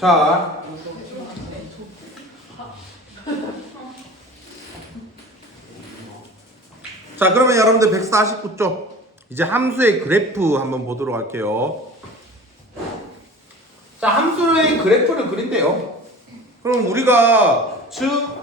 자, 자 그러면 여러분들 149쪽 이제 함수의 그래프 한번 보도록 할게요. 자, 함수의 그래프를 그린대요. 그럼 우리가 즉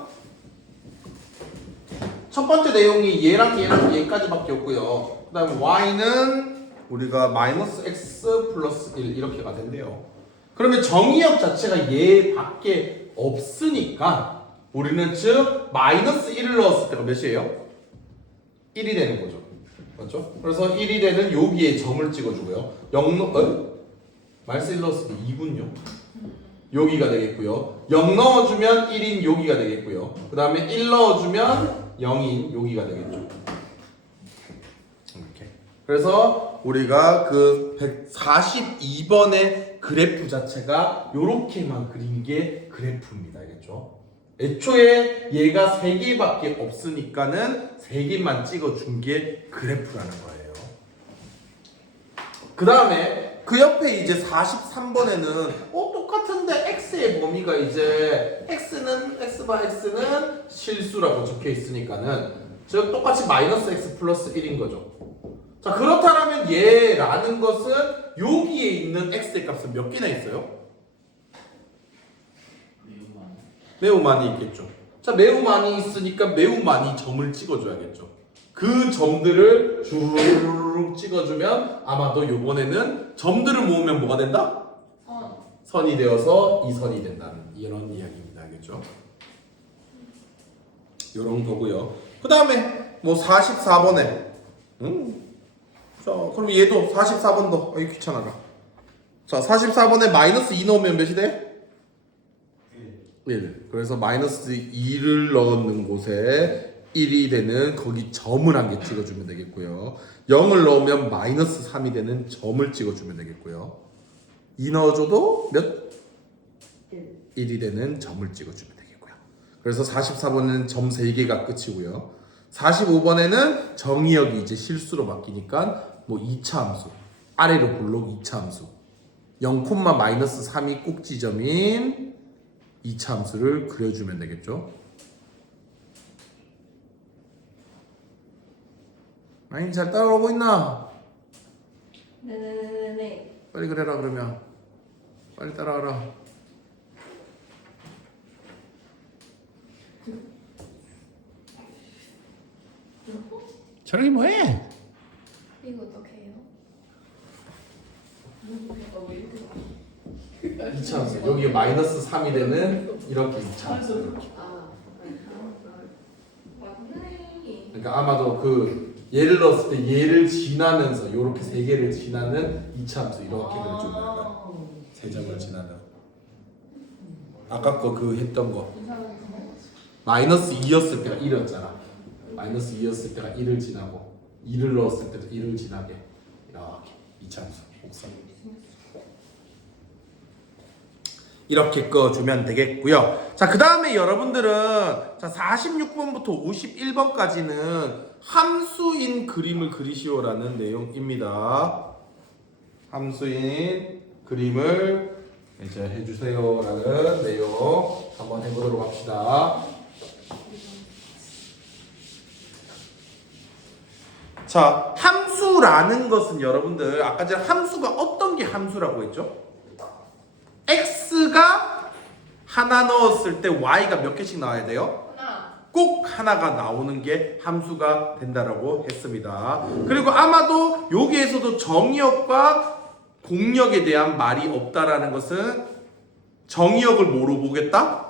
첫 번째 내용이 얘랑 얘랑 얘까지밖에 없고요. 그 다음에 y는 우리가 마이너스 x 플러스 1 이렇게가 된대요. 그러면 정의역 자체가 얘밖에 없으니까 우리는 즉 마이너스 1을 넣었을 때가 몇이에요? 1이 되는 거죠. 맞죠? 그래서 1이 되는 여기에 점을 찍어주고요. 0 마이너스 1 넣었을 때 2군요. 여기가 되겠고요. 0 넣어주면 1인 여기가 되겠고요. 그 다음에 1 넣어주면 0인 여기가 되겠죠. 이렇게. 그래서 우리가 그 142번의 그래프 자체가 이렇게만 그린 게 그래프입니다. 알겠죠? 애초에 얘가 3개밖에 없으니까는 3개만 찍어준 게 그래프라는 거예요. 그 다음에 그 옆에 이제 43번에는 똑같은데 x의 범위가 이제 x는 x바 x는 실수라고 적혀 있으니까는 즉 똑같이 마이너스 x 플러스 1인 거죠. 자, 그렇다면 얘라는 것은 여기에 있는 x의 값은 몇 개나 있어요? 매우 많이 있겠죠. 자, 매우 많이 있으니까 매우 많이 점을 찍어줘야겠죠. 그 점들을 주르륵 찍어주면 아마도 요번에는 점들을 모으면 뭐가 된다? 선이 되어서 이 선이 된다는 이런 이야기입니다. 알겠죠? 요런 거고요. 그 다음에 뭐 44번에 자, 그럼 얘도 44번도 귀찮아라. 자, 44번에 마이너스 2 넣으면 몇이 돼? 1. 그래서 마이너스 2를 넣는 곳에 1이 되는 거기 점을 한 개 찍어주면 되겠고요. 0을 넣으면 마이너스 3이 되는 점을 찍어주면 되겠고요. 2 넣어줘도 몇? 1이 되는 점을 찍어주면 되겠고요. 그래서 44번에는 점 3개가 끝이고요. 45번에는 정의역이 이제 실수로 바뀌니까 뭐 2차 함수, 아래로 볼록 2차 함수, 0, 마이너스 3이 꼭지점인 2차 함수를 그려주면 되겠죠. 많이 잘 따라오고 있나? 네네네네. 빨리 그래라. 그러면 빨리 따라와라. 저러기 뭐해? 이거 어떻게 해요? 2차 함수. 여기 마이너스 3이 되는 이렇게 2차 함수. 이렇게. 맞네. 그러니까 아마도 그 예를 넣었을 때 얘를 지나면서 요렇게 3개를 지나는 2차 함수 이렇게 그려주면 돼요. 3점을 지나는. 아까 거 그 했던 거. 마이너스 2였을 때가 1이었잖아. 마이너스 2였을 때가 1을 지나고 2를 넣었을 때도 1을 지나게 이렇게 2차 함수 곡선. 이렇게 꺼주면 되겠고요. 자, 그 다음에 여러분들은 자 46번부터 51번까지는 함수인 그림을 그리시오라는 내용입니다. 함수인 그림을 이제 해주세요라는 내용 한번 해보도록 합시다. 자, 함수라는 것은 여러분들 아까 전에 함수가 어떤 게 함수라고 했죠? x가 하나 넣었을 때 y가 몇 개씩 나와야 돼요? 꼭 하나가 나오는 게 함수가 된다라고 했습니다. 그리고 아마도 여기에서도 정의역과 공역에 대한 말이 없다라는 것은 정의역을 뭐로 보겠다?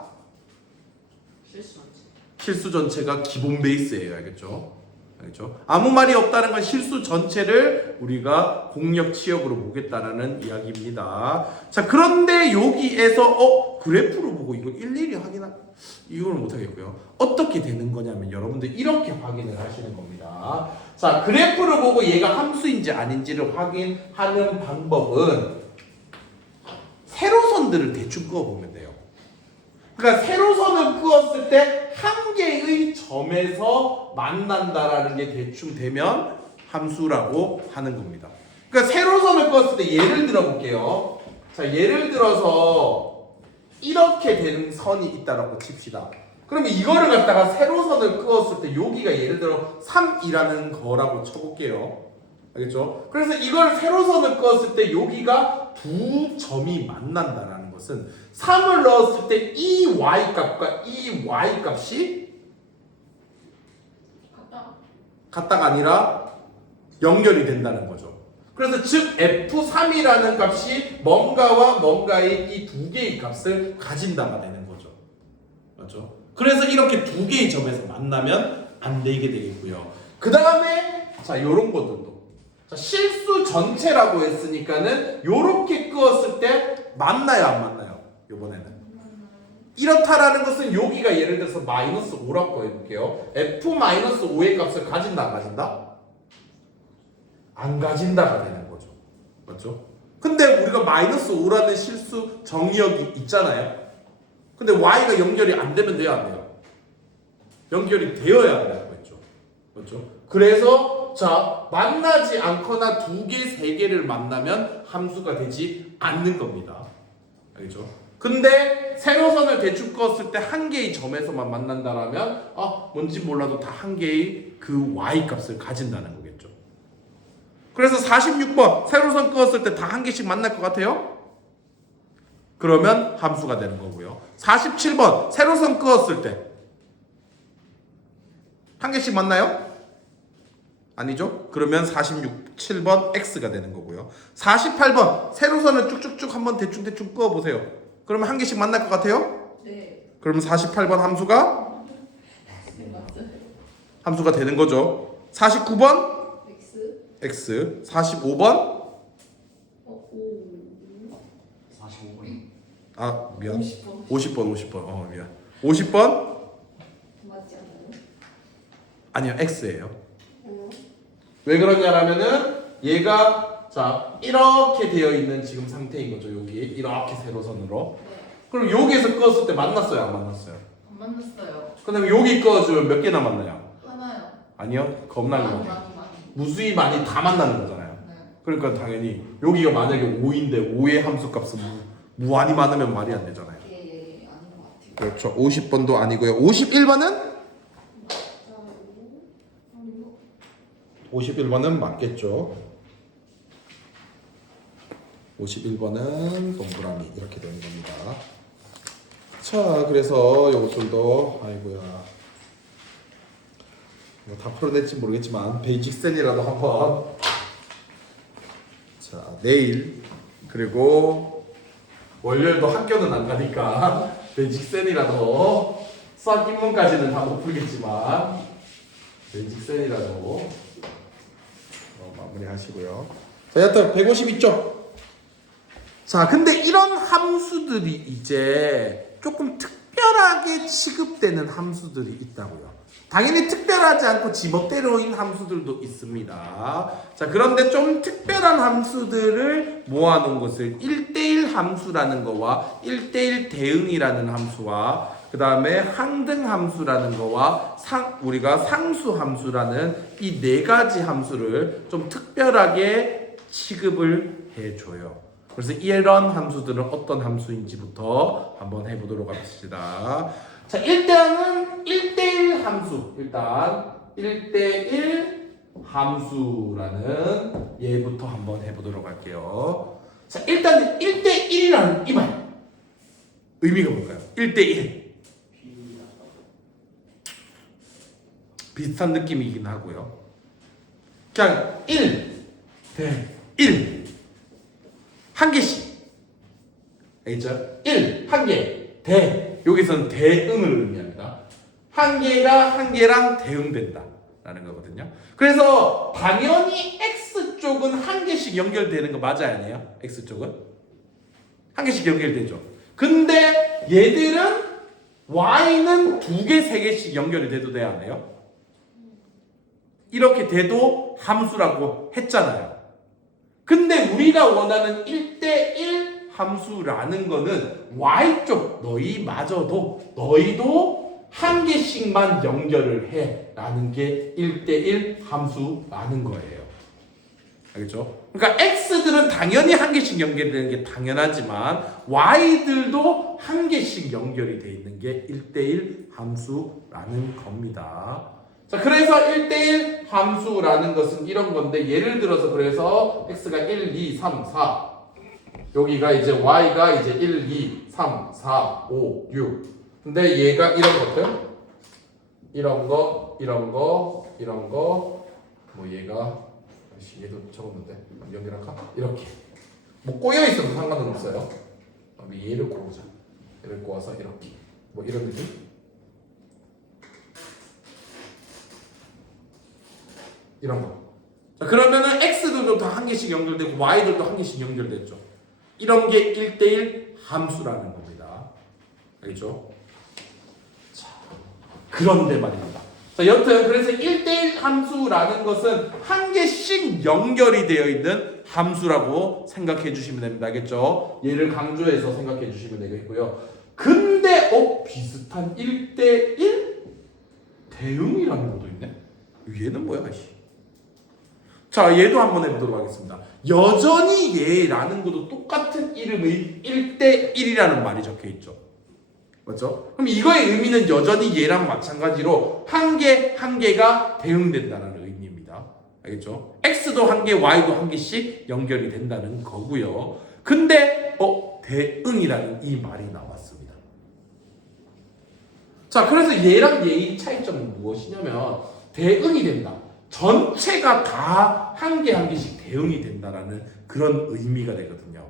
실수 전체가 기본 베이스예요. 알겠죠? 알겠죠? 아무 말이 없다는 건 실수 전체를 우리가 공역 치역으로 보겠다라는 이야기입니다. 자, 그런데 여기에서 그래프로 보고 이걸 일일이 이거는 못하겠고요. 어떻게 되는 거냐면 여러분들 이렇게 확인을 하시는 겁니다. 자, 그래프를 보고 얘가 함수인지 아닌지를 확인하는 방법은 세로선들을 대충 그어보면 돼요. 그러니까 세로선을 그었을 때 한 개의 점에서 만난다라는 게 대충 되면 함수라고 하는 겁니다. 그러니까 세로선을 그었을 때 예를 들어 볼게요. 자, 예를 들어서 이렇게 되는 선이 있다라고 칩시다. 그러면 이거를 갖다가 세로선을 그었을 때 여기가 예를 들어 3이라는 거라고 쳐볼게요. 알겠죠? 그래서 이걸 세로선을 그었을 때 여기가 두 점이 만난다라는 것은 3을 넣었을 때 이 y값과 이 y값이 같다가 아니라 연결이 된다는 거죠. 그래서 즉 F3이라는 값이 뭔가와 뭔가의 이 두 개의 값을 가진다가 되는 거죠. 맞죠? 그래서 이렇게 두 개의 점에서 만나면 안 되게 되겠고요. 그 다음에 자 요런 것들도 자, 실수 전체라고 했으니까는 요렇게 끄었을 때 만나요 안 만나요? 요번에는 이렇다라는 것은 여기가 예를 들어서 마이너스 5라고 해볼게요. F-5의 값을 가진다 안 가진다? 안 가진다가 되는 거죠. 맞죠? 근데 우리가 마이너스 5라는 실수 정의역이 있잖아요. 근데 y가 연결이 안 되면 돼요 안 돼요? 연결이 되어야 한다고 했죠. 맞죠? 그래서 자 만나지 않거나 두 개, 세 개를 만나면 함수가 되지 않는 겁니다. 알겠죠? 근데 세로선을 대충 그었을 때 한 개의 점에서만 만난다라면 뭔지 몰라도 다 한 개의 그 y 값을 가진다는 거겠죠. 그래서 46번 세로선 그었을 때 다 한 개씩 만날 것 같아요? 그러면 함수가 되는 거고요. 47번 세로선 그었을 때 한 개씩 만나요? 아니죠? 그러면 7번 x가 되는 거고요. 48번 세로선을 쭉쭉쭉 한번 대충 그어보세요. 그러면 한 개씩 만날 것 같아요? 네. 그러면 48번 함수가 되는 거죠. 49번 x 45번 45번. 미안 50번 미안 50번 맞지 않나요? 아니요 x예요. 왜 그러냐라면은 얘가 자 이렇게 되어 있는 지금 상태인 거죠. 여기 이렇게 세로선으로. 네. 그럼 여기에서 끄었을 때 만났어요 안 만났어요? 안 만났어요. 그다음에 여기 끄어주면 몇 개나 만나요? 하나요. 아니요 겁나게 많아요. 많이. 무수히 많이 다 만나는 거잖아요. 네. 그러니까 당연히 여기가 만약에 5인데 5의 함수값은 무한히 많으면 말이 안 되잖아요. 예, 아닌 것 같아요. 그렇죠. 50번도 아니고요. 51번은? 51번은 맞겠죠. 51번은 동그라미 이렇게 되는 겁니다. 자, 그래서 요것들도 아이고야. 뭐 다 풀어낼지 모르겠지만 베이직센이라도 한번 자 내일 그리고 월요일도 학교는 안 가니까 베이직센이라도 수학 입문까지는 다 못 풀겠지만 베이직센이라도 마무리하시고요. 자, 여튼 152쪽. 자, 근데 이런 함수들이 이제 조금 특별하게 취급되는 함수들이 있다고요. 당연히 특별하지 않고 지멋대로인 함수들도 있습니다. 자, 그런데 좀 특별한 함수들을 모아놓은 것을 1대1 함수라는 거와 1대1 대응이라는 함수와 그 다음에 항등 함수라는 거와 우리가 상수 함수라는 이 네 가지 함수를 좀 특별하게 취급을 해줘요. 그래서 이런 함수들은 어떤 함수인지부터 한번 해보도록 합시다. 자, 일단은 1대1 함수. 일단 1대1 함수라는 얘부터 한번 해보도록 할게요. 자, 일단 1대1이라는 이 말. 의미가 뭘까요? 1대1. 비슷한 느낌이긴 하고요. 그냥 1 대 1. 한 개씩. 알겠죠? 1, 한 개. 대. 여기서는 대응을 의미합니다. 한 개가 한 개랑 대응된다. 라는 거거든요. 그래서 당연히 X쪽은 한 개씩 연결되는 거 맞아요? 아니에요? X쪽은? 한 개씩 연결되죠. 근데 얘들은 Y는 두 개, 세 개씩 연결이 돼도 돼요? 안 돼요? 이렇게 돼도 함수라고 했잖아요. 근데 우리가 원하는 1대1 함수라는 거는 Y쪽 너희도 한 개씩만 연결을 해 라는 게 1대1 함수라는 거예요. 알겠죠? 그러니까 x들은 당연히 한 개씩 연결되는 게 당연하지만 y들도 한 개씩 연결이 돼 있는 게 1대1 함수라는 겁니다. 자, 그래서 1대1 함수라는 것은 이런 건데 예를 들어서 그래서 x가 1, 2, 3, 4 여기가 이제 y가 이제 1, 2, 3, 4, 5, 6 근데 얘가 이런 것들 이런 거 뭐 얘가 얘도 적었는데 연결할까? 이렇게 뭐 꼬여 있어도 상관은 없어요. 얘를 꼬우자. 얘를 꼬아서 이렇게 뭐 이런 느낌? 이런 거. 자, 그러면은 x들도 다 한 개씩 연결되고 y들도 한 개씩 연결됐죠. 이런 게 1대1 함수라는 겁니다. 알겠죠? 자, 그런데 말입니다. 자, 여튼 그래서 1대1 함수라는 것은 한 개씩 연결이 되어 있는 함수라고 생각해 주시면 됩니다. 알겠죠? 얘를 강조해서 생각해 주시면 되겠고요. 근데 비슷한 1대1 대응이라는 것도 있네. 얘는 뭐야? 자, 얘도 한번 해보도록 하겠습니다. 여전히 얘라는 것도 똑같은 이름의 1대1이라는 말이 적혀 있죠. 맞죠? 그럼 이거의 의미는 여전히 얘랑 마찬가지로 한 개가 대응된다는 의미입니다. 알겠죠? x도 한 개, y도 한 개씩 연결이 된다는 거고요. 근데 대응이라는 이 말이 나왔습니다. 자, 그래서 얘랑 얘의 차이점은 무엇이냐면 대응이 된다. 전체가 다 한 개씩 대응이 된다라는 그런 의미가 되거든요.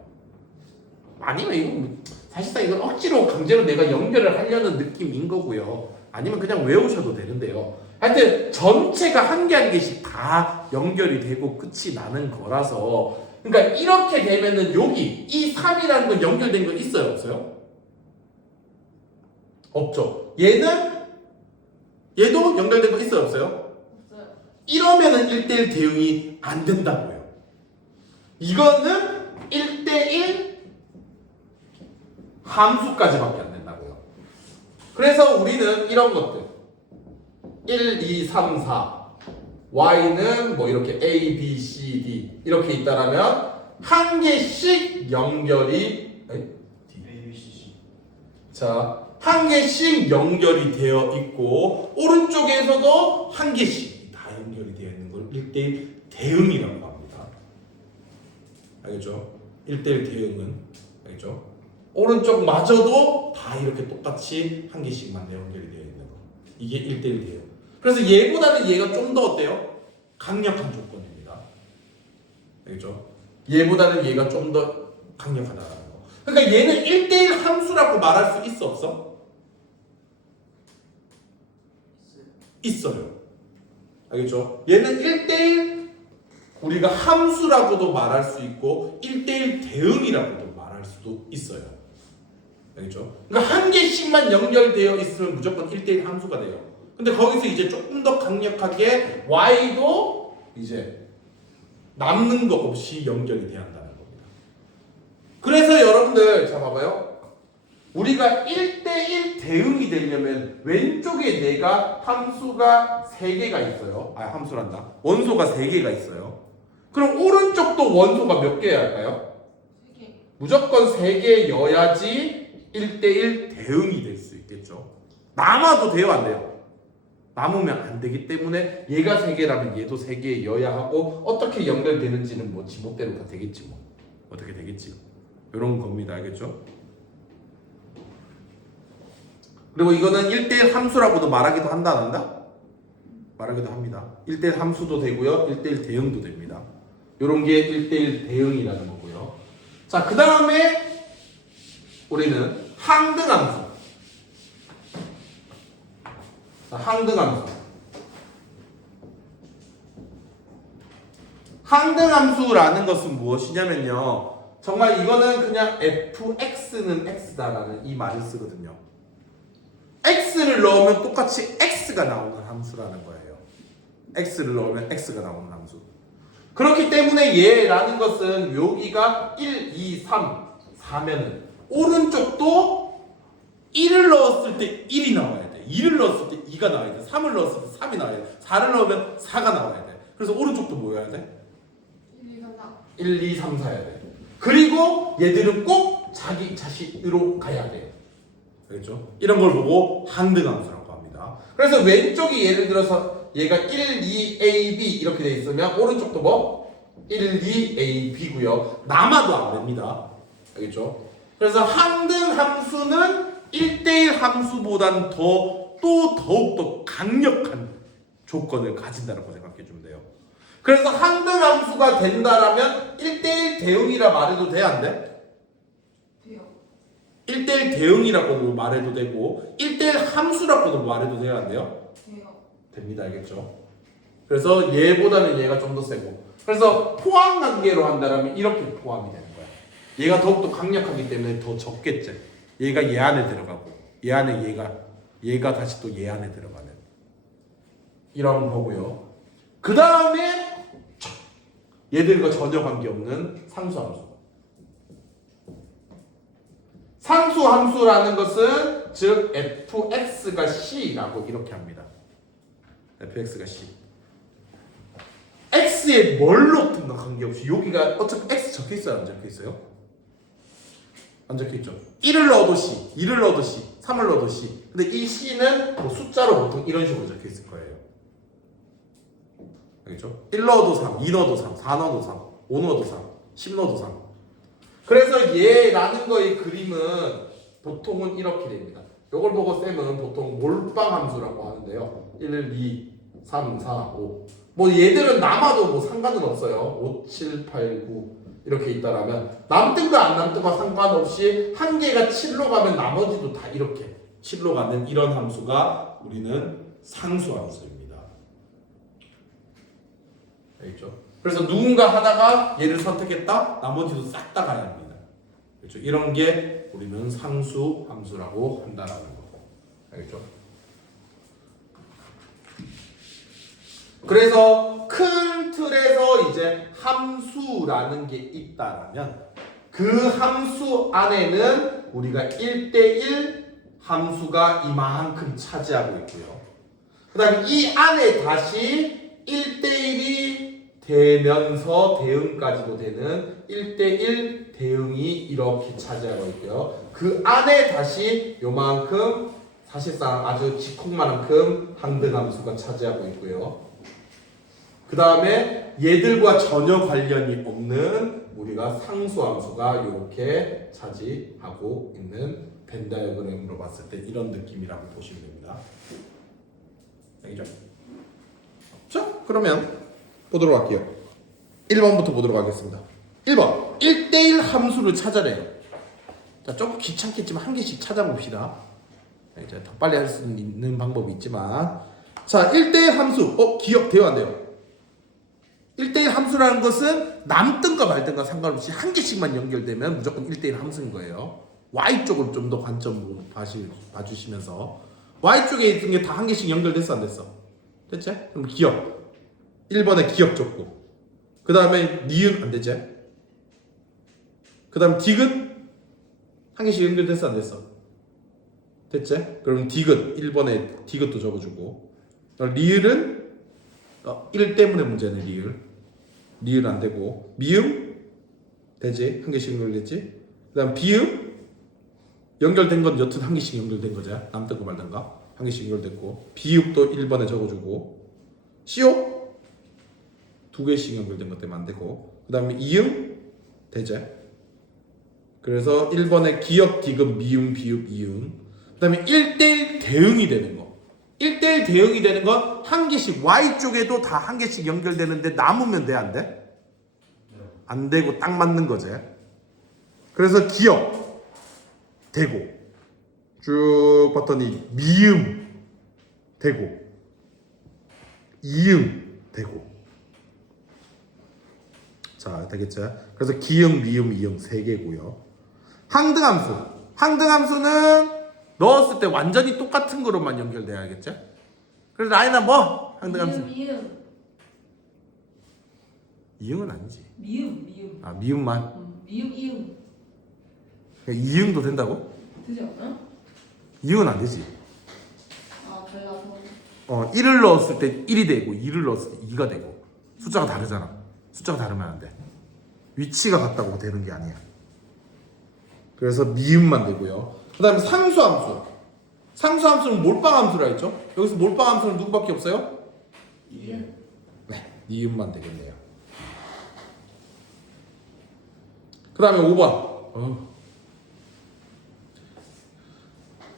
아니면 이건 사실상 이건 억지로 강제로 내가 연결을 하려는 느낌인 거고요. 아니면 그냥 외우셔도 되는데요. 하여튼 전체가 한 개씩 다 연결이 되고 끝이 나는 거라서 그러니까 이렇게 되면은 여기 이 3이라는 건 연결된 거 있어요? 없어요? 없죠. 얘도 연결된 거 있어요? 없어요? 이러면은 1대1 대응이 안 된다고요. 이거는 1대1 함수까지밖에 안 된다고요. 그래서 우리는 이런 것들 1, 2, 3, 4 y는 뭐 이렇게 a, b, c, d 이렇게 있다라면 한 개씩 연결이 자, 한 개씩 연결이 되어 있고 오른쪽에서도 한 개씩 다 연결이 되어 있는 걸 1대1 대응이라고 합니다. 알겠죠? 1대1 대응은 알겠죠? 오른쪽마저도 다 이렇게 똑같이 한 개씩만 연결이 되어 있는 거. 이게 1대1 대응. 그래서 얘보다는 얘가 좀 더 어때요? 강력한 조건입니다. 알겠죠? 얘보다는 얘가 좀 더 강력하다는 거. 그러니까 얘는 1대1 함수라고 말할 수 있어 없어? 있어요. 알겠죠? 얘는 1대1 우리가 함수라고도 말할 수 있고 1대1 대응이라고도 말할 수도 있어요. 알겠죠? 그러니까 한 개씩만 연결되어 있으면 무조건 1대1 함수가 돼요. 근데 거기서 이제 조금 더 강력하게 y도 이제 남는 거 없이 연결이 돼야 한다는 겁니다. 그래서 여러분들 자 봐봐요. 우리가 1대1 대응이 되려면 왼쪽에 내가 함수가 3개가 있어요. 함수란다. 원소가 3개가 있어요. 그럼 오른쪽도 원소가 몇 개여야 할까요? 3개. 무조건 3개여야지 1대1 대응이 될 수 있겠죠. 남아도 돼요, 안 돼요? 남으면 안 되기 때문에 얘가 3개라면 얘도 3개여야 하고 어떻게 연결되는지는 뭐 지멋대로 다 되겠지 뭐. 어떻게 되겠지. 이런 겁니다. 알겠죠? 그리고 이거는 1대1 함수라고도 말하기도 한다 안 한다? 말하기도 합니다. 1대1 함수도 되고요. 1대1 대응도 됩니다. 이런 게 1대1 대응이라는 거고요. 자, 그 다음에 우리는 항등함수. 항등함수. 항등함수라는 것은 무엇이냐면요. 정말 이거는 그냥 fx는 x다라는 이 말을 쓰거든요. x를 넣으면 똑같이 x가 나오는 함수라는 거예요. x를 넣으면 x가 나오는 함수. 그렇기 때문에 얘라는 것은 여기가 1, 2, 3, 4면은 오른쪽도 1을 넣었을 때 1이 나와야 돼. 2를 넣었을 때 2가 나와야 돼. 3을 넣었을 때 3이 나와야 돼. 4를 넣으면 4가 나와야 돼. 그래서 오른쪽도 뭐 해야 돼? 1, 2, 1, 2, 3, 4 해야 돼. 그리고 얘들은 꼭 자기 자신으로 가야 돼요. 알겠죠? 이런 걸 보고 항등함수라고 합니다. 그래서 왼쪽이 예를 들어서 얘가 1, 2, A, B 이렇게 돼 있으면 오른쪽도 뭐? 1, 2, A, B고요. 남아도 안 됩니다. 알겠죠? 그래서 항등함수는 1대1 함수보다는 더욱더 강력한 조건을 가진다고 생각해 주면 돼요. 그래서 항등함수가 된다라면 1대1 대응이라 말해도 돼? 안 돼? 돼요. 1대1 대응이라고도 말해도 되고 1대1 함수라고도 말해도 돼요? 안 돼요? 돼요. 됩니다. 알겠죠? 그래서 얘보다는 얘가 좀 더 세고 그래서 포함 관계로 한다면 이렇게 포함이 되는 거야. 얘가 더욱더 강력하기 때문에 더 적겠지. 얘가 얘 안에 들어가고 얘 안에 얘가 다시 또 얘 안에 들어가는 이런 거고요. 그 다음에 얘들과 전혀 관계없는 상수함수. 상수함수라는 것은 즉 fx가 c라고 이렇게 합니다. fx가 c. x에 뭘 넣든 관계없이 여기가 어차피 x 적혀 있어요, 안 적혀 있어요? 안 적혀 있죠. 1을 넣어도 c, 2를 넣어도 c, 3을 넣어도 c. 근데 이 c는 뭐 숫자로 보통 이런 식으로 적혀 있을 거예요. 알겠죠? 1 넣어도 3, 2 넣어도 3, 4 넣어도 3, 5 넣어도 3, 10 넣어도 3. 그래서 얘라는 거의 그림은 보통은 이렇게 됩니다. 이걸 보고 쌤은 보통 몰빵함수라고 하는데요. 1, 2, 3, 4, 5. 뭐 얘들은 남아도 뭐 상관은 없어요. 5, 7, 8, 9 이렇게 있다라면 남든가 안 남든가 상관없이 한 개가 7로 가면 나머지도 다 이렇게 7로 가는 이런 함수가 우리는 상수함수입니다. 알겠죠? 그래서 누군가 하다가 얘를 선택했다, 나머지도 싹 다 가야 합니다. 그렇죠? 이런 게 우리는 상수함수라고 한다라는 거. 알겠죠? 그래서 큰 틀에서 이제 함수라는 게 있다라면 그 함수 안에는 우리가 1대1 함수가 이만큼 차지하고 있고요. 그 다음에 이 안에 다시 1대1이 되면서 대응까지도 되는 1대1 대응이 이렇게 차지하고 있고요. 그 안에 다시 요만큼 사실상 아주 지콩만큼 항등함수가 차지하고 있고요. 그 다음에 얘들과 전혀 관련이 없는 우리가 상수함수가 이렇게 차지하고 있는 벤 다이어그램으로 봤을 때 이런 느낌이라고 보시면 됩니다. 알겠죠? 자, 그러면 보도록 할게요. 1번부터 보도록 하겠습니다. 1번 1대1 함수를 찾아내요. 자, 조금 귀찮겠지만 한 개씩 찾아봅시다. 이제 더 빨리 할 수 있는 방법이 있지만 자, 1대1 함수 기억돼요 안 돼요? 1대1 함수라는 것은 남든가 말든가 상관없이 한 개씩만 연결되면 무조건 1대1 함수인 거예요. Y쪽을 좀 더 관점으로 봐주시면서 Y쪽에 있는 게 다 한 개씩 연결됐어 안 됐어? 됐지? 그럼 기억 1번에 기억 줬고 그 다음에 니은 안 되지? 그 다음 디귿 한 개씩 연결됐어 안 됐어? 됐지? 그럼 디귿 1번에 디귿도 적어주고 리을은 1 때문에 문제네. 리을 안 되고 미음 되지? 한 개씩 연결됐지? 그 다음 비음 연결된 건 여튼 한 개씩 연결된 거지. 남든가 말든가 한 개씩 연결됐고 비읍도 1번에 적어주고 시옷 두 개씩 연결된 것 때문에 안 되고 그 다음에 이응 되지? 그래서 1번에 기역, 디귿, 미음, 비읍, 이응 그 다음에 1대1 대응이 되는 거 1대1 대응이 되는 건 한 개씩 Y쪽에도 다 한 개씩 연결되는데 남으면 돼? 안 돼? 안 되고 딱 맞는 거지. 그래서 기역 되고 쭉 봤더니 미음 되고 이응 되고 자 되겠죠? 그래서 기응, 미음, 이응 세 개고요. 항등함수는 넣었을 때 완전히 똑같은 거로만 연결돼야겠죠? 그래서 라인아 뭐? 항등함수 미음. 이응은 아니지. 미음. 아 미음만? 미음 이음. 이응도 된다고? 되지 않아요? 이응은 안 되지. 아 달라서. 1을 넣었을 때 1이 되고 2를 넣었을 때 2가 되고 숫자가 다르잖아. 숫자가 다르면 안 돼. 위치가 같다고 되는 게 아니야. 그래서 미음만 되고요. 그 다음에 상수함수. 상수함수는 몰빵함수라 했죠. 여기서 몰빵함수는 누구밖에 없어요? 이응. 네, 니음만 되겠네요. 그 다음에 5번.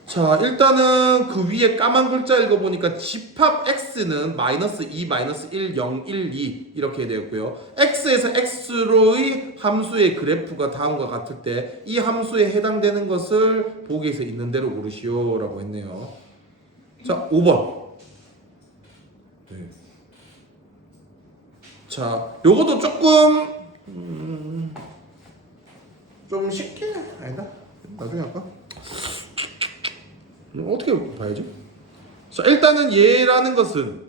자, 일단은 그 위에 까만 글자 읽어보니까 집합 x는 -2, -1, 0, 1, 2 이렇게 되었고요. x에서 x로의 함수의 그래프가 다음과 같을 때 이 함수에 해당되는 것을 보기에서 있는 대로 고르시오 라고 했네요. 자, 5번. 네. 자, 요것도 조금 좀 쉽게 아니다. 나중에 할까? 어떻게 봐야지? 자, 일단은 얘라는 것은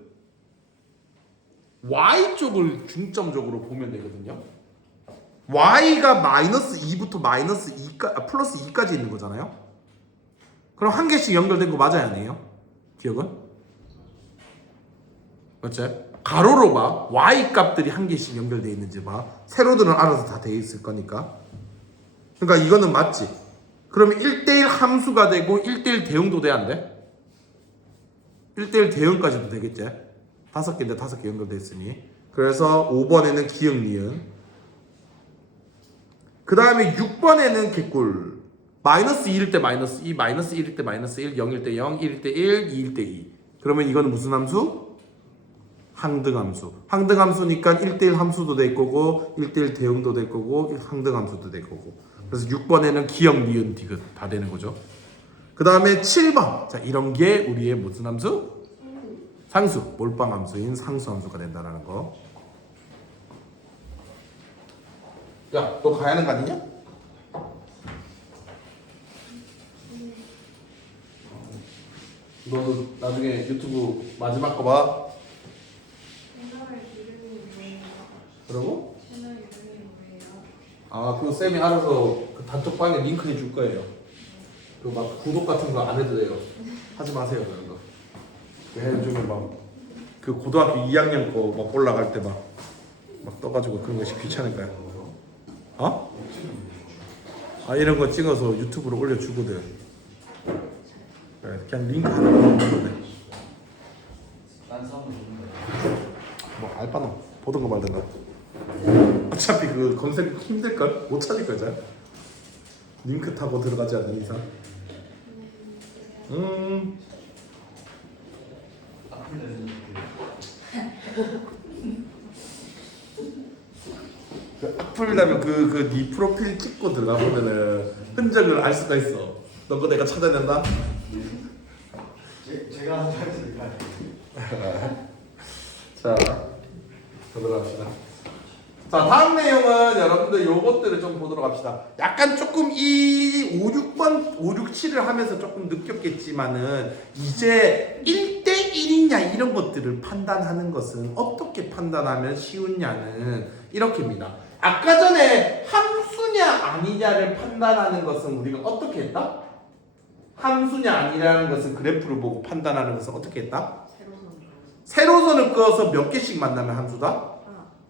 y 쪽을 중점적으로 보면 되거든요. y가 -2부터 -2까 플러스 2까지 있는 거잖아요. 그럼 한 개씩 연결된 거 맞아요, 아니에요? 기억은? 맞지? 가로로 봐. y 값들이 한 개씩 연결되어 있는지 봐. 세로들은 알아서 다 되어 있을 거니까. 그러니까 이거는 맞지? 그러면 1대1 함수가 되고 1대1 대응도 돼, 안 돼? 1대1 대응까지도 되겠지? 5개인데 5개 연결돼 있으니. 그래서 5번에는 기역, 니은. 그 다음에 6번에는 개꿀. -2일 때 -2, -1일 때 -1, 0일 때 0, 1일 때 1, 2일 때 2. 그러면 이거는 무슨 함수? 항등함수. 항등함수니까 1대1 함수도 될 거고 1대1 대응도 될 거고 항등함수도 될 거고. 그래서 6번에는 기역, 니은, 디귿 다 되는 거죠. 그 다음에 7번. 자, 이런 게 우리의 무슨 함수? 상수. 몰빵함수인 상수함수가 된다는 거. 야, 너 가야 하는 거 아니냐? 너 나중에 유튜브 마지막 거 봐. 채널 이름이 뭐예요? 그러고? 채널 이름이 뭐예요? 아, 그거 쌤이 알아서 그 단톡방에 링크 해줄 거예요. 그 막 구독 같은 거 안 해도 돼요. 하지 마세요, 그런 거. 요즘에 막 그 고등학교 2학년 거 막 올라갈 때 막 떠가지고 그런 것이 귀찮을까요? 어? 아, 이런 거 찍어서 유튜브로 올려주거든. 그래, 그냥 링크 하나 보면 돼. 딴 사람도 보는 거야. 뭐 알바노 보던 거 말든가. 어차피 그 검색 힘들걸? 못 찾을 거잖아. 링크 타고 들어가지 않는 이상. 그 악플다면 네 프로필 찍고 들어가 보면은 흔적을 알 수가 있어. 너 그거 내가 찾아낸다. 제가 한 타이틀일까요? 자, 들어갑시다. 자, 다음 내용은 여러분들 요것들을 좀 보도록 합시다. 약간 조금 이 5, 6번, 5, 6, 7을 하면서 조금 느꼈겠지만은 이제 1대1이냐 이런 것들을 판단하는 것은 어떻게 판단하면 쉬우냐는 이렇게입니다. 아까 전에 함수냐 아니냐를 판단하는 것은 우리가 어떻게 했다? 함수냐 아니냐는 것은 그래프를 보고 판단하는 것은 어떻게 했다? 세로선을 그어서 몇 개씩 만나면 함수다?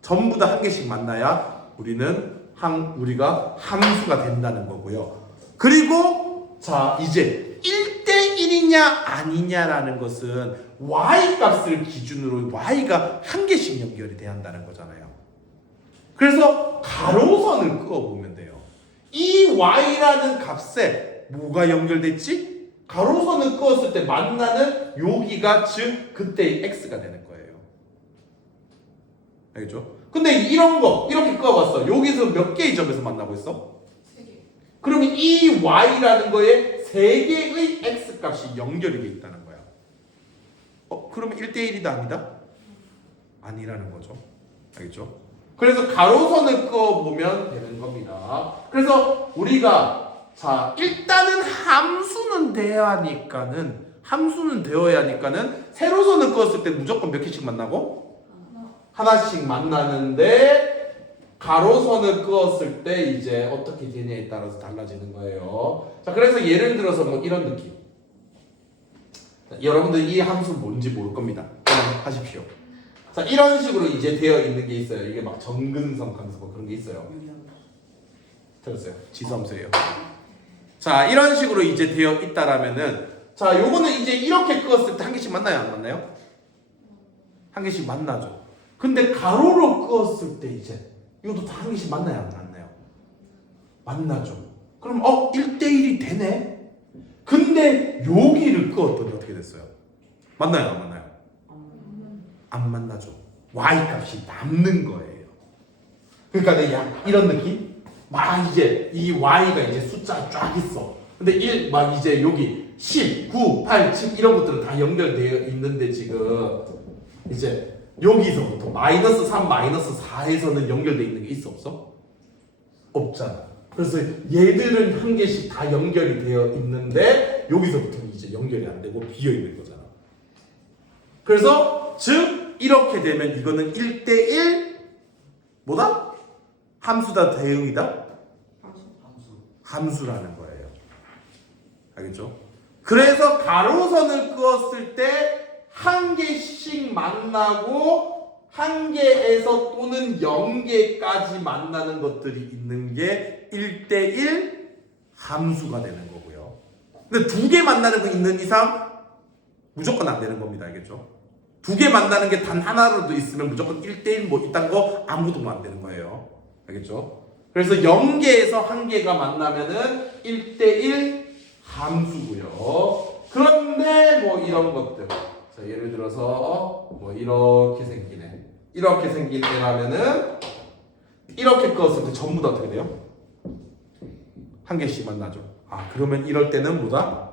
전부 다 한 개씩 만나야 우리가 함수가 된다는 거고요. 그리고 자, 이제 1대1이냐 아니냐라는 것은 y 값을 기준으로 y가 한 개씩 연결이 돼야 한다는 거잖아요. 그래서 가로선을 그어보면 돼요. 이 y라는 값에 뭐가 연결됐지? 가로선을 그었을 때 만나는 여기가 즉 그때의 x가 되는 거예요. 알겠죠? 근데 이런 거 이렇게 그어봤어. 여기서 몇 개의 점에서 만나고 있어? 3개. 그러면 이 y라는 거에 3개의 x 값이 연결이 돼 있다는 거야. 그러면 1대1이다 아니다? 아니라는 거죠. 알겠죠? 그래서 가로선을 그어보면 되는 겁니다. 그래서 우리가 자, 일단은 함수는 되어야 하니까는 세로선을 그었을 때 무조건 몇 개씩 만나고? 하나씩 만나는데 가로선을 그었을 때 이제 어떻게 되냐에 따라서 달라지는 거예요. 자, 그래서 예를 들어서 뭐 이런 느낌. 여러분들 이 함수 뭔지 모를 겁니다. 그냥 하십시오. 자, 이런 식으로 이제 되어 있는 게 있어요. 이게 막 정근성 하면서 뭐 그런 게 있어요. 들었어요? 지수함수예요. 자, 이런 식으로 이제 되어 있다라면은, 자, 요거는 이제 이렇게 그었을 때 한 개씩 맞나요? 안 맞나요? 한 개씩 만나죠. 근데 가로로 그었을 때 이제 이것도 다 한 개씩 만나요? 안 만나요? 만나죠. 그럼 1대1이 되네? 근데 여기를 그었더니 어떻게 됐어요? 만나요? 안 만나요? 안 만나죠. y 값이 남는 거예요. 그러니까 내가 이런 느낌? 막 이제 이 y가 이제 숫자 쫙 있어. 근데 1, 막 이제 여기 10, 9, 8, 7 이런 것들은 다 연결되어 있는데 지금 이제 여기서부터 마이너스 3, 마이너스 4에서는 연결되어 있는 게 있어 없어? 없잖아. 그래서 얘들은 한 개씩 다 연결이 되어 있는데 여기서부터는 이제 연결이 안 되고 비어 있는 거잖아. 그래서 즉 이렇게 되면 이거는 1대1 뭐다? 함수다 대응이다? 함수라는 거예요. 알겠죠? 그래서 가로선을 그었을 때 한 개씩 만나고 한 개에서 또는 0개까지 만나는 것들이 있는 게 1대1 함수가 되는 거고요. 근데 두 개 만나는 거 있는 이상 무조건 안 되는 겁니다. 알겠죠? 두 개 만나는 게 단 하나로도 있으면 무조건 1대1 뭐 이딴 거 아무것도 안 되는 거예요. 알겠죠? 그래서 0개에서 1개가 만나면은 1대1 함수고요. 그런데 뭐 이런 것들. 자, 예를 들어서 뭐 이렇게 생기네. 이렇게 생긴 애라면은 이렇게 껐을 때 전부 다 어떻게 돼요? 한 개씩 만나죠. 아, 그러면 이럴 때는 뭐다?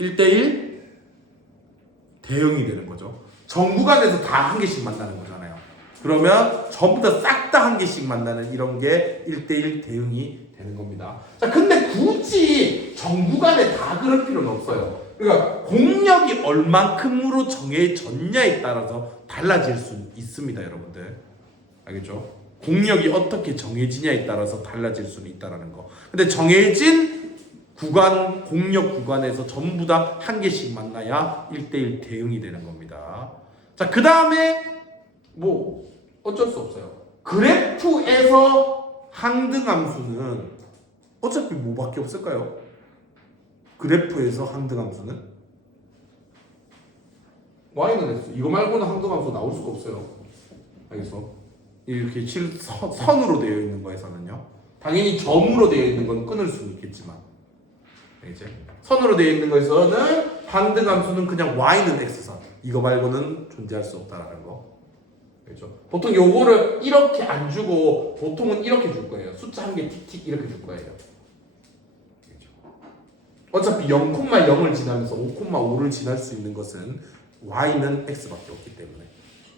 1대1 대응이 되는 거죠. 전 구간에서 다 한 개씩 만나는 거잖아요. 그러면 전부 다 싹 다 한 개씩 만나는 이런 게 1대1 대응이 되는 겁니다. 자, 근데 굳이 전 구간에 다 그럴 필요는 없어요. 그러니까 공력이 얼만큼으로 정해졌냐에 따라서 달라질 수 있습니다, 여러분들. 알겠죠? 공력이 어떻게 정해지냐에 따라서 달라질 수는 있다라는 거. 근데 정해진 구간, 공력 구간에서 전부 다 한 개씩 만나야 1대1 대응이 되는 겁니다. 자, 그 다음에 뭐 어쩔 수 없어요. 그래프에서 항등함수는 어차피 뭐밖에 없을까요? 그래프에서 항등함수는 y는 x. 이거 말고는 항등함수 나올 수가 없어요. 알겠어? 이렇게 선으로 되어 있는 거에서는요. 당연히 점으로 되어 있는 건 끊을 수는 있겠지만, 이제 선으로 되어 있는 거에서는 항등함수는 그냥 y는 x선. 이거 말고는 존재할 수 없다라는 거. 그렇죠? 보통 요거를 이렇게 안 주고 보통은 이렇게 줄 거예요. 숫자 한 개 틱틱 이렇게 줄 거예요. 그렇죠? 어차피 0,0을 지나면서 5,5를 지날 수 있는 것은 y는 x밖에 없기 때문에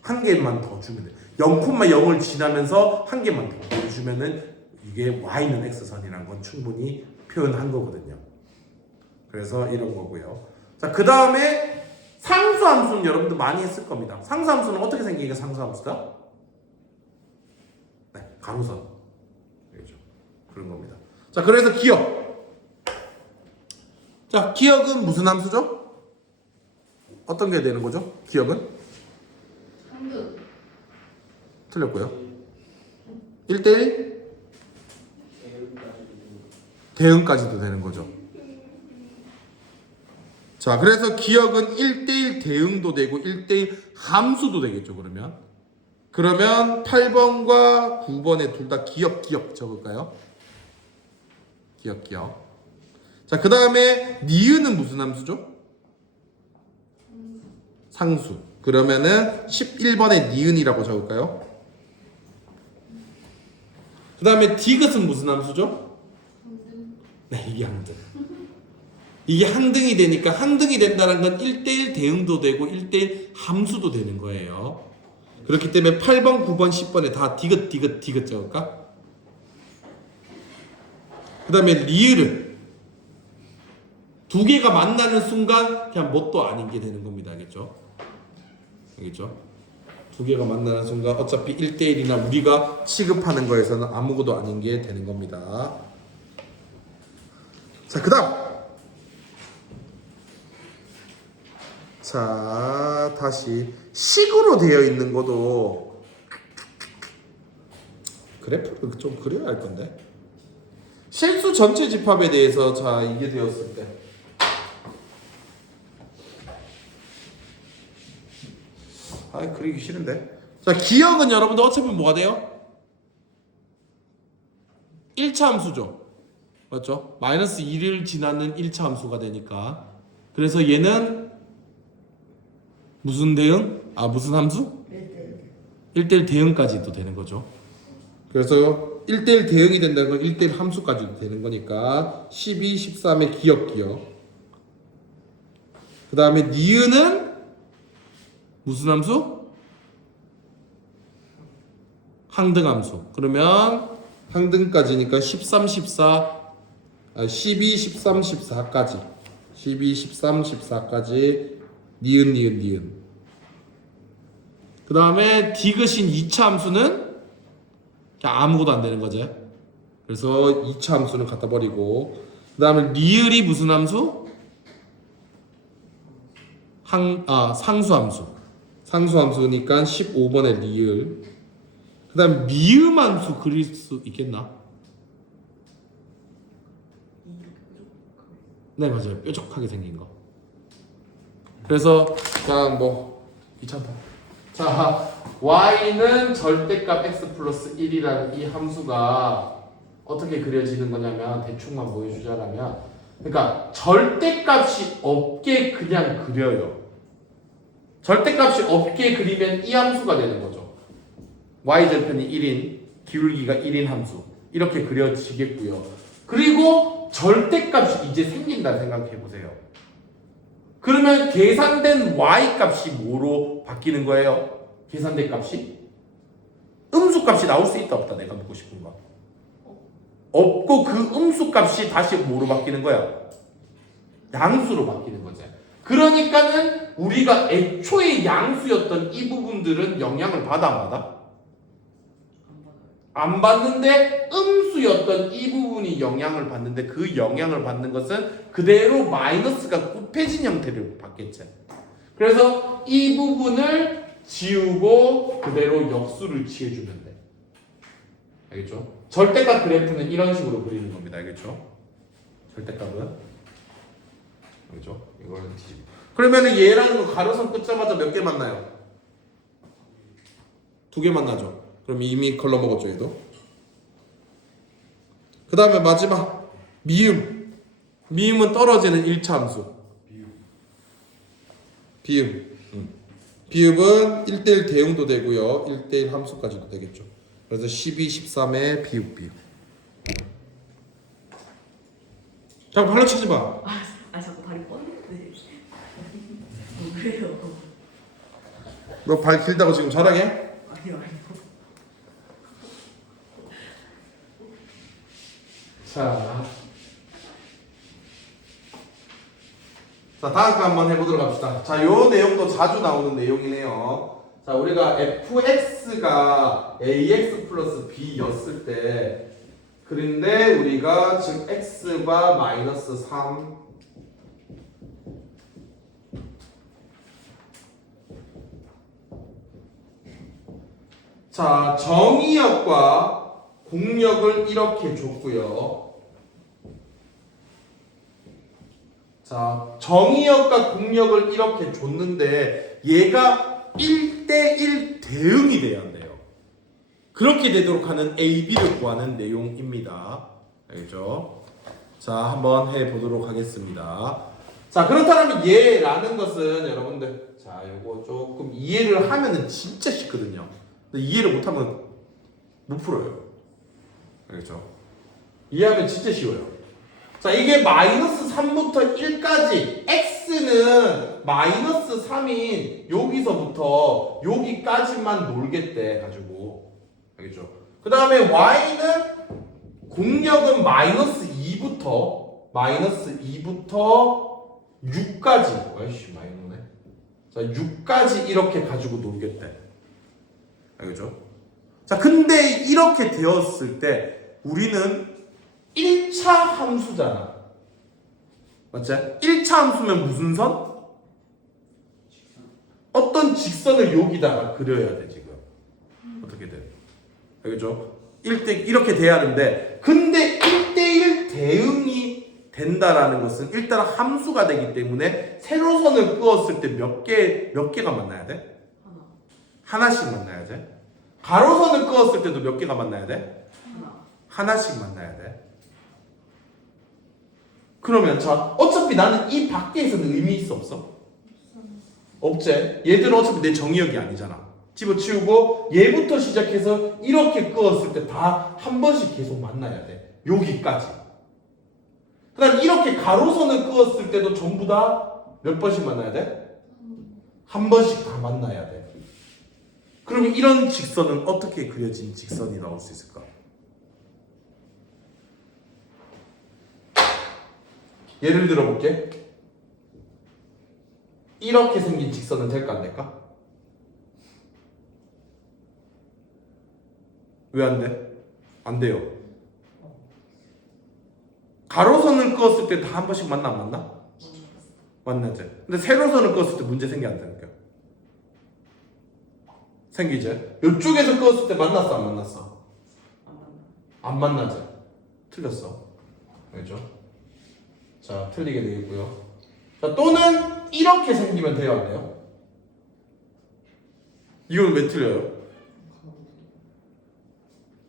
한 개만 더 주면 돼요. 0,0을 지나면서 한 개만 더 주면은 이게 y는 x선이라는 건 충분히 표현한 거거든요. 그래서 이런 거고요. 자, 그 다음에 상수함수는 여러분들 많이 했을 겁니다. 상수함수는 어떻게 생기게 상수함수다? 네, 가로선. 그렇죠. 그런 겁니다. 자, 그래서 기억. 자, 기억은 무슨 함수죠? 어떤 게 되는 거죠? 기억은? 상등. 틀렸고요. 1대1 대응까지도 되는 거죠. 자, 그래서 기억은 1대1 대응도 되고 1대1 함수도 되겠죠. 그러면 8번과 9번에 둘 다 기억 적을까요? 기억. 자, 그 다음에 니은은 무슨 함수죠? 상수. 그러면은 11번에 니은이라고 적을까요? 그 다음에 디귿은 무슨 함수죠? 상등. 네, 이게 항등. 이게 항등이 되니까 항등이 된다는 건 1대1 대응도 되고 1대1 함수도 되는 거예요. 그렇기 때문에 8번, 9번, 10번에 다 디귿 적을까? 그 다음에 리을은 두 개가 만나는 순간 그냥 뭣도 아닌 게 되는 겁니다. 알겠죠? 두 개가 만나는 순간 어차피 1대1이나 우리가 취급하는 거에서는 아무것도 아닌 게 되는 겁니다. 자, 그 다음. 자, 다시 식으로 되어 있는 것도 그래프를 좀 그려야 할 건데. 실수 전체 집합에 대해서 자 이게 되었을 때 그리기 싫은데. 자 기억은 여러분들 어차피 뭐가 돼요? 1차 함수죠. 맞죠? 마이너스 1을 지나는 1차 함수가 되니까. 그래서 얘는 무슨 대응? 무슨 함수? 1대1 대응까지도 되는 거죠. 그래서 1대1 대응이 된다는 건 1대1 함수까지도 되는 거니까 12, 13의 기억. 그 다음에 니은은 무슨 함수? 항등함수. 그러면 항등까지니까 13, 14 12, 13, 14까지 12, 13, 14까지 니은 그 다음에 디귿인 2차 함수는 그냥 아무것도 안 되는 거지. 그래서 2차 함수는 갖다 버리고 그 다음에 리을이 무슨 함수? 상수함수. 상수함수니까 15번의 리을. 그 다음 미음 함수 그릴 수 있겠나? 네 맞아요. 뾰족하게 생긴 거. 그래서 그냥 뭐 귀찮다. 자 y는 절대값 x 플러스 1이라는 이 함수가 어떻게 그려지는 거냐면 대충만 보여주자라면 그러니까 절대값이 없게 그냥 그려요. 절대값이 없게 그리면 이 함수가 되는 거죠. y절편이 1인 기울기가 1인 함수 이렇게 그려지겠고요. 그리고 절대값이 이제 생긴다 생각해 보세요. 그러면 계산된 y값이 뭐로 바뀌는 거예요? 계산된 값이? 음수값이 나올 수 있다 없다? 내가 묻고 싶은 거. 없고 그 음수값이 다시 뭐로 바뀌는 거야? 양수로 바뀌는 거지. 그러니까는 우리가 애초에 양수였던 이 부분들은 영향을 받아 안 받아? 안 받는데 음수였던 이 부분이 영향을 받는데 그 영향을 받는 것은 그대로 마이너스가 곱해진 형태를 받겠지. 그래서 이 부분을 지우고 그대로 역수를 취해주면 돼. 알겠죠? 절대값 그래프는 이런 식으로 그리는 겁니다. 알겠죠? 절대값은 알겠죠? 이거는 뒤집어. 그러면은 얘라는 거 가로선 끊자마자 몇 개 만나요? 2개 만나죠. 그럼 이미 걸러 먹었죠, 얘도. 그 다음에 마지막 미음. 미음은 떨어지는 1차 함수. 비음. 비읍은 1대1 대응도 되고요. 1대1 함수까지도 되겠죠. 그래서 12, 13의 비읍. 자꾸 발로 치지 마. 자꾸 발이 뻗는데. 그래요. 너 발 길다고 지금 자랑해? 아니요. 자, 다음 거 한번 해보도록 합시다. 자, 요 내용도 자주 나오는 내용이네요. 자, 우리가 fx가 ax 플러스 b였을 때 그런데 우리가 지금 x가 마이너스 3 자, 정의역과 공역을 이렇게 줬고요. 자, 정의역과 공역을 이렇게 줬는데 얘가 1대1 대응이 돼야 돼요. 그렇게 되도록 하는 A, B를 구하는 내용입니다. 알겠죠? 자, 한번 해보도록 하겠습니다. 자, 그렇다면 얘라는 것은 여러분들 자, 요거 조금 이해를 하면은 진짜 쉽거든요. 근데 이해를 못하면 못 풀어요. 알겠죠? 이해하면 진짜 쉬워요. 자, 이게 마이너스 3부터 1까지 x는 마이너스 3인 여기서부터 여기까지만 놀겠대 가지고. 알겠죠? 그 다음에 y는 공역은 마이너스 2부터 6까지 아이씨 많이 노네. 자, 6까지 이렇게 가지고 놀겠대. 알겠죠? 자, 근데 이렇게 되었을 때 우리는 1차 함수잖아. 맞지? 1차 함수면 무슨 선? 어떤 직선을 여기다가 그려야 돼 지금. 어떻게 돼? 알겠죠? 1대 이렇게 돼야 하는데 근데 1대1 대응이 된다라는 것은 일단 함수가 되기 때문에 세로선을 그었을 때 몇 개가 만나야 돼? 하나씩 만나야 돼. 가로선을 그었을 때도 몇 개가 만나야 돼? 하나씩 만나야 돼. 그러면 자 어차피 나는 이 밖에서는 의미 있어 없어? 없지. 얘들은 어차피 내 정의역이 아니잖아. 집어치우고 얘부터 시작해서 이렇게 그었을 때 다 한 번씩 계속 만나야 돼. 여기까지. 그 다음 이렇게 가로선을 그었을 때도 전부 다 몇 번씩 만나야 돼? 한 번씩 다 만나야 돼. 그러면 이런 직선은 어떻게 그려진 직선이 나올 수 있을까? 예를 들어 볼게. 이렇게 생긴 직선은 될까 안 될까? 왜 안 돼? 안 돼요. 가로선을 그었을 때 다 한 번씩 만나 안 만나? 만나지. 근데 세로선을 그었을 때 문제 생기 안 되니까. 생기지. 이쪽에서 그었을 때 만났어 안 만났어? 안 만나지. 틀렸어. 알죠? 자, 틀리게 되겠고요. 자, 또는 이렇게 생기면 돼요, 안 돼요? 이건 왜 틀려요?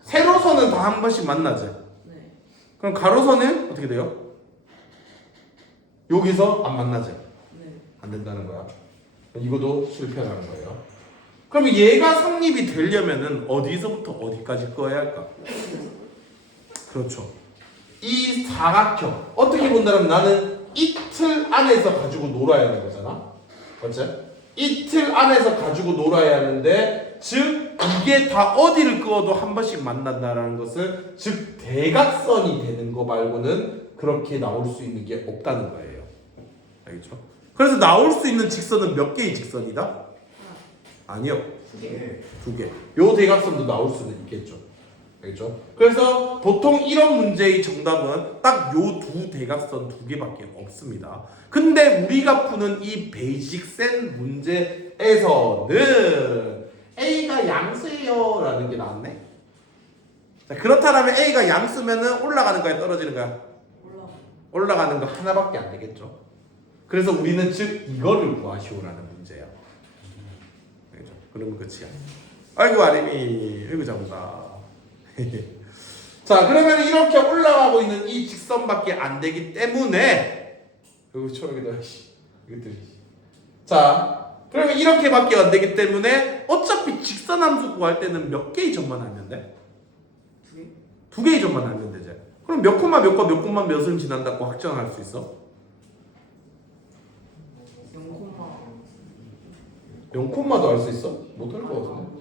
세로선은 다 한 번씩 만나지. 네. 그럼 가로선은 어떻게 돼요? 여기서 안 만나지. 네. 안 된다는 거야. 이거도 실패라는 거예요. 그럼 얘가 성립이 되려면은 어디서부터 어디까지 꺼야 할까? 그렇죠. 이 사각형 어떻게 본다면 나는 이 틀 안에서 가지고 놀아야 하는 거잖아. 맞지? 이 틀 안에서 가지고 놀아야 하는데 즉 이게 다 어디를 그어도 한 번씩 만난다라는 것을 즉 대각선이 되는 거 말고는 그렇게 나올 수 있는 게 없다는 거예요. 알겠죠? 그래서 나올 수 있는 직선은 몇 개의 직선이다? 아니요. 두 개. 요 대각선도 나올 수는 있겠죠. 알겠죠? 그래서 보통 이런 문제의 정답은 딱 요 두 대각선 두 개밖에 없습니다. 근데 우리가 푸는 이 베이직 센 문제에서는 A가 양수예요 라는 게 나왔네. 자, 그렇다면 A가 양수면은 올라가는 거야 떨어지는 거야? 올라가는 거 하나밖에 안 되겠죠. 그래서 우리는 즉 이거를 구하시오라는 문제야. 알겠죠? 그러면 끝이야. 아이고 아림이 아이고 잘본다. 자, 그러면 이렇게 올라가고 있는 이 직선밖에 안 되기 때문에 이거 초록이다. 이것들이. 자, 그러면 이렇게밖에 안 되기 때문에 어차피 직선 함수 구할 때는 몇 개의 점만 알면 돼? 두 개? 두 개의 점만 알면 되지. 그럼 몇 콤마 몇과 몇 콤마 몇을 지난다고 확정할 수 있어? 0콤마도 알 수 있어? 못할 것 같은데.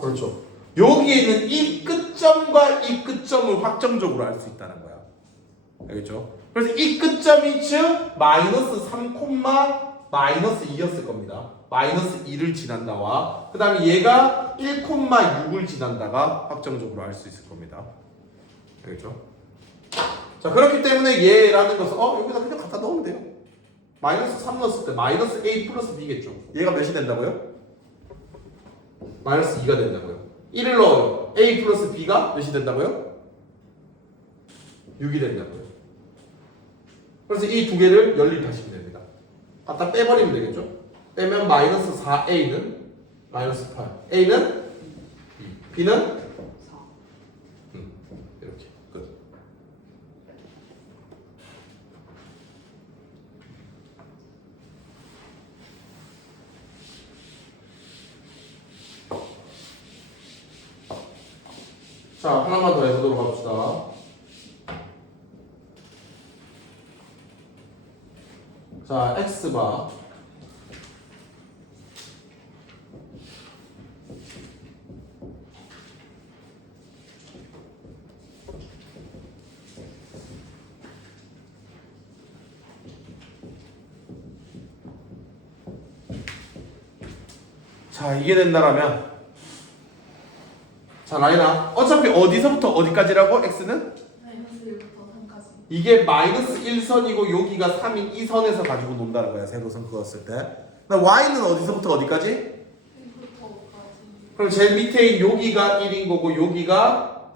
그렇죠. 여기에는 이 끝점과 이 끝점을 확정적으로 알 수 있다는 거야. 알겠죠? 그래서 이 끝점이 즉 마이너스 3, 마이너스 2였을 겁니다. 마이너스 2를 지난다와 그 다음에 얘가 1,6을 지난다가 확정적으로 알 수 있을 겁니다. 알겠죠? 자, 그렇기 때문에 얘라는 것은 여기다 그냥 갖다 넣으면 돼요. 마이너스 3 넣었을 때 마이너스 A 플러스 B겠죠. 얘가 몇이 된다고요? 마이너스 2가 된다고요. 1을 넣어요. A 플러스 B가 몇이 된다고요? 6이 된다고요. 그래서 이 두 개를 연립하시면 됩니다. 갖다 빼버리면 되겠죠? 빼면 마이너스 4A는 마이너스 8. A는 2. B는 4. 이렇게 끝. 자, 하나만 더 해보도록 합시다. 자, X바 자, 이게 된다라면 자, 라인아 어차피 어디서부터 어디까지라고? X는? 마이너스 1부터 3까지. 이게 마이너스 1선이고 여기가 3인 이 선에서 가지고 논다는 거야. 세로선 그었을 때. 그럼 y는 어디서부터 어디까지? 1부터 5까지. 그럼 제일 밑에 여기가 1인 거고 여기가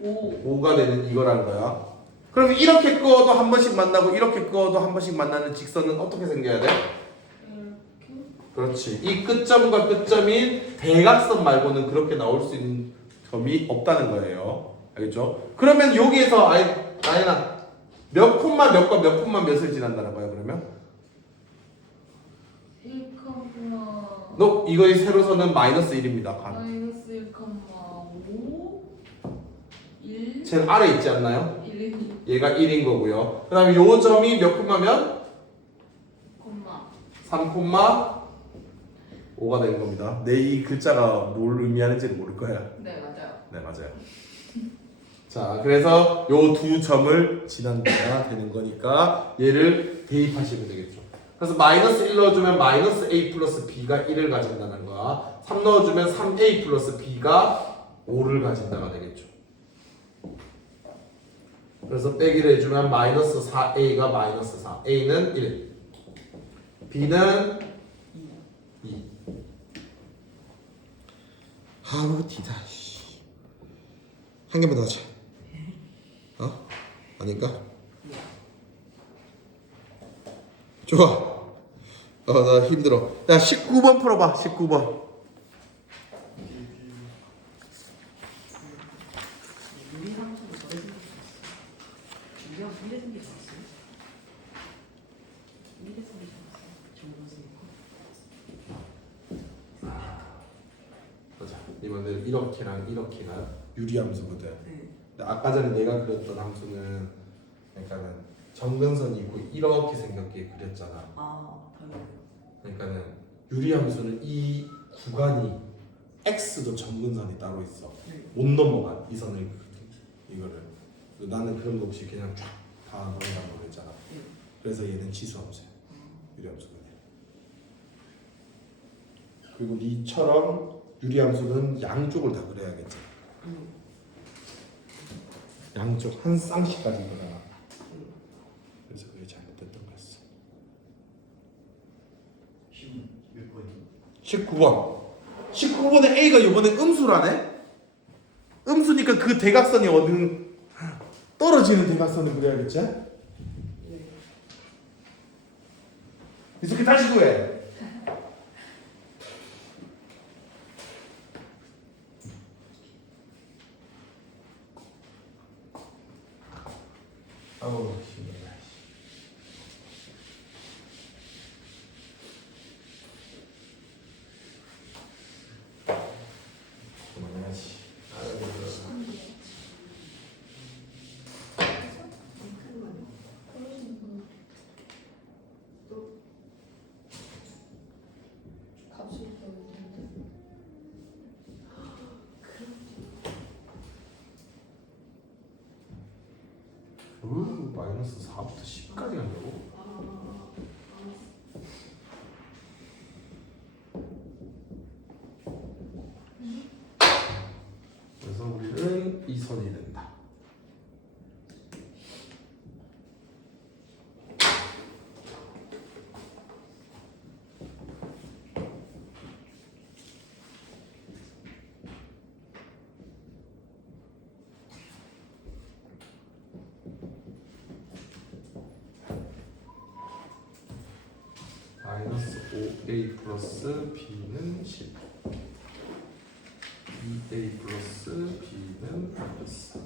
5가 되는 이거라는 거야. 그럼 이렇게 그어도 한 번씩 만나고 이렇게 그어도 한 번씩 만나는 직선은 어떻게 생겨야 돼? 이렇게. 그렇지. 이 끝점과 끝점인 대각선 말고는 그렇게 나올 수 있는 점이 없다는 거예요. 알겠죠? 그러면 여기에서 아니나 몇 콤마 몇과 몇 콤마 몇을 지난다는 거야 그러면? 1, 너 이거의 세로선은 마이너스 1입니다. 간. 마이너스 1, 5, 1, 제일 아래 있지 않나요? 1, 얘가 1인 거고요. 그 다음에 요 점이 몇 콤마면? 콤마. 3 콤마 5가 되는 겁니다. 내 이 글자가 뭘 의미하는지는 모를 거야. 네, 맞아요. 네, 맞아요. 자, 그래서 요 두 점을 지난다가 되는 거니까 얘를 대입하시면 되겠죠. 그래서 마이너스 1 넣어주면 마이너스 a 플러스 b가 1을 가진다는 거야. 3 넣어주면 3a 플러스 b가 5를 가진다가 되겠죠. 그래서 빼기를 해주면 마이너스 4a가 마이너스 4, a는 1, b는 2. 아우 디다. 한 개만 더 하자. 어? 아닌가? 좋아. 나 힘들어. 야 19번 풀어봐. 19번. 유리 함수는 저래 생겼어. 유리하고 이래 생겼어. 이래 생겼어. 정보수 보자. 이번에 이렇게랑 이렇게가 유리함수거든. 네. 아까 전에 내가 그렸던 함수는 그러니까는 정근선이 있고 이렇게 생겼게 그렸잖아. 아, 당연히. 그러니까는 유리함수는 이 구간이 x도 정근선이 따로 있어. 네. 못 넘어가 이 선을 이거를. 나는 그런 거 없이 그냥 쫙 다 넘어가는 거랬잖아. 네. 그래서 얘는 지수함수야. 유리함수가. 그리고 니처럼 유리함수는 양쪽을 다 그려야겠지. 양쪽 한 쌍씩까지 그려라. 그래서 그게 잘못됐던 거였어. 16몇 번이? 19번. 19번에 A가 이번에 음수라네? 음수니까 그 대각선이 어느 떨어지는 대각선을 그려야겠지? 네. 이렇게 다시 구해. 아우 힘들다. 그만해야지. 값이 있었는데. 마이너스 4부터 10까지 간다고? 그래서 우리는 이 선이 된다. 마이너스 5a 플러스 b는 10 2a 플러스 b는 마이너스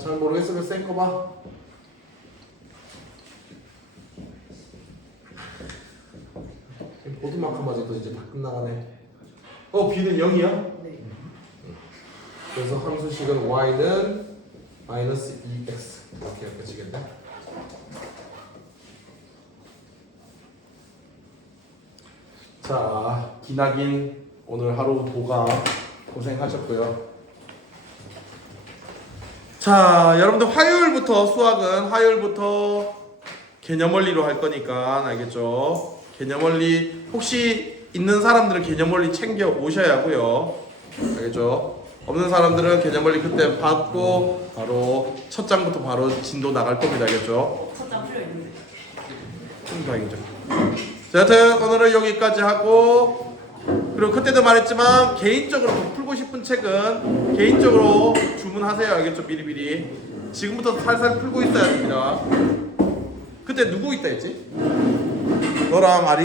잘 모르겠으면 쌩 커봐. 보드마크 맞아도 이제 다 끝나가네. b는 0이야? 네. 그래서 함수식은 y는 마이너스 2x 이렇게 약해지겠네. 자, 기나긴 오늘 하루 도가 고생하셨고요. 자, 여러분들 화요일부터 개념 원리로 할 거니까 알겠죠? 개념 원리 혹시 있는 사람들은 개념 원리 챙겨 오셔야 하고요. 알겠죠? 없는 사람들은 개념원리 그때 받고 바로 첫 장부터 바로 진도 나갈 겁니다. 알겠죠? 첫장 필요 있는데. 다행이죠. 자, 여튼 오늘은 여기까지 하고, 그리고 그때도 말했지만 개인적으로 더 풀고 싶은 책은 개인적으로 주문하세요. 알겠죠? 미리미리. 지금부터 살살 풀고 있어야 됩니다. 그때 누구 있다 했지? 너랑 아리